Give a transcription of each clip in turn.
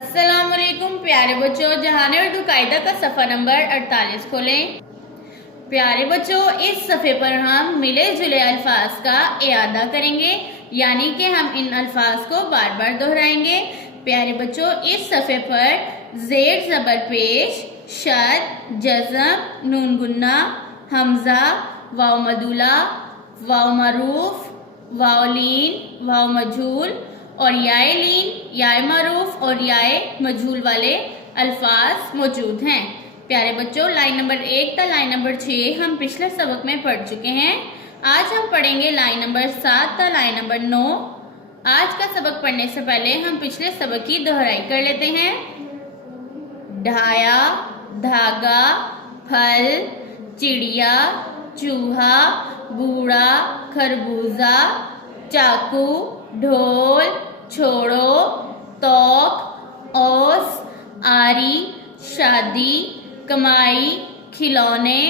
अस्सलाम वालेकुम प्यारे बच्चों, जहाने उर्दू कायदा का सफ़ा नंबर 48 खोलें। प्यारे बच्चों, इस सफ़े पर हम मिले जुले अल्फाज का इयादा करेंगे, यानी कि हम इन अल्फाज को बार बार दोहराएंगे। प्यारे बच्चों, इस सफ़े पर ज़ेर ज़बर पेश, शद, जज़म, नून गुन्ना, हमज़ा, वाव मदूला, वाव मरूफ, वाव लीन, वाव मजहूल और याए लीन, याए मरूफ और याए मजहूल वाले अल्फाज मौजूद हैं। प्यारे बच्चों, लाइन नंबर 1 तक लाइन नंबर 6 हम पिछले सबक में पढ़ चुके हैं। आज हम पढ़ेंगे लाइन नंबर 7 तक लाइन नंबर 9। आज का सबक पढ़ने से पहले हम पिछले सबक की दोहराई कर लेते हैं। ढाया, धागा, फल, चिड़िया, चूहा, बूढ़ा, खरबूजा, चाकू, ढोल, छोड़ो, तोक, ओस, आरी, शादी, कमाई, खिलौने,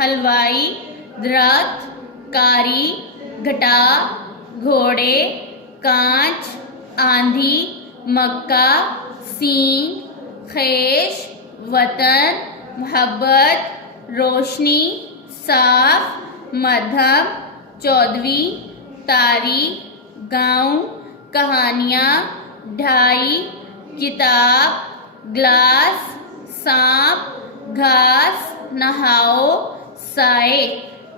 हलवाई, दरख्त, कारी, घटा, घोड़े, कांच, आंधी, मक्का, सींग, खेश, वतन, मोहब्बत, रोशनी, साफ, मध्यम, चौदवी, तारी, गाँव, कहानियाँ, ढाई, किताब, ग्लास, सांप, घास, नहाओ, साए।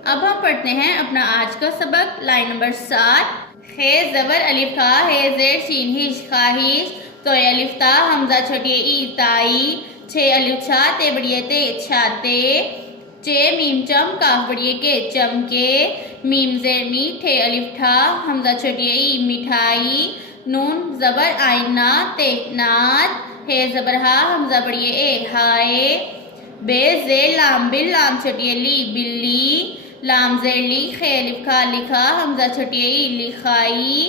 अब हम पढ़ते हैं अपना आज का सबक। Line number 7। खे ज़बर अलिफ खा, हे ज़ेर शीन हिश खाहिश, तो अलिफ ता हमजा छोटिए ई ताई, छे अलिफ छा ते बड़िए ते छाते, चे मीम चम काफ बड़िए के चमके, मीम ज़ेर मी ठे अलिफ ठा हमजा छोटिए ई मिठाई, नून ज़बर आइन ना ते नात, हे ज़बर हा हमजा बड़िए ए हाय, बे ज़ेर लाम बिल लाम छोटिए ली बिल्ली, लाम ज़ेर ली खे अलिफ खा लिखा हमजा छोटिए ई लिखाई,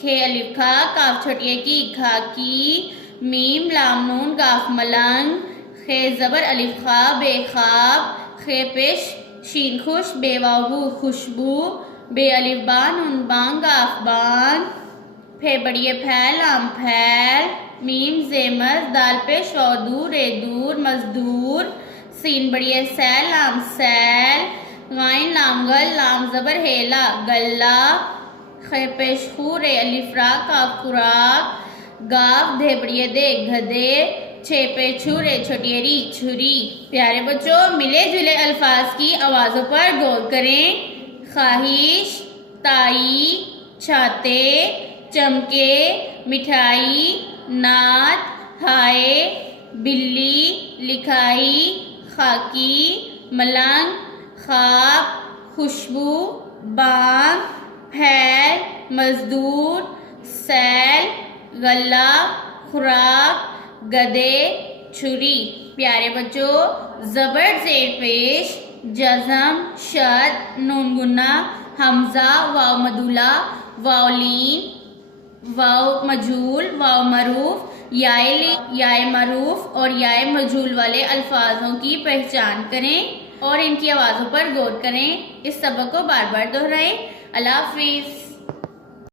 खे अलिफ खा काफ छोटिए की खाकी, मीम लाम नून गाफ मलंग, खे ज़बर अलिफ खा बेखाब, खे पेश शीन खुश बेवाबू खुशबू, बे अलिफ बान उन बांग गाफ बांग, फे बड़िए फैल आम फैल, मीम जेमस दाल पे शौदूर रे दूर मजदूर, सीन बड़िए सैल आम सैल, गाइन लाम गल लाम ज़बर हेला गल्ला, खे पेश खू रे अलिफ्रा का खुराक, गाफ धे बड़िए दे गधे, छे पे छुरे छोटियरी छुरी। प्यारे बच्चों, मिले जुले अल्फाज की आवाज़ों पर गौर करें। ख्वाहिश, ताई, छाते, चमके, मिठाई, नात, हाय, बिल्ली, लिखाई, खाकी, मलंग, ख्वाब, खुशबू, बांग, फैल, मजदूर, सैल, गला, खुराक, गधे, छुरी। प्यारे बच्चों, ज़बर ज़ेर पेश, जज़म, शद, नून गुन्ना, हमज़ा, वाव मदूला, वाव लीन, वाव मजहूल, वाव मरूफ, याए मरूफ और याए मजहूल वाले अल्फाजों की पहचान करें और इनकी आवाज़ों पर गौर करें। इस सबक को बार बार दोहराएं। अल्लाह हाफिज़।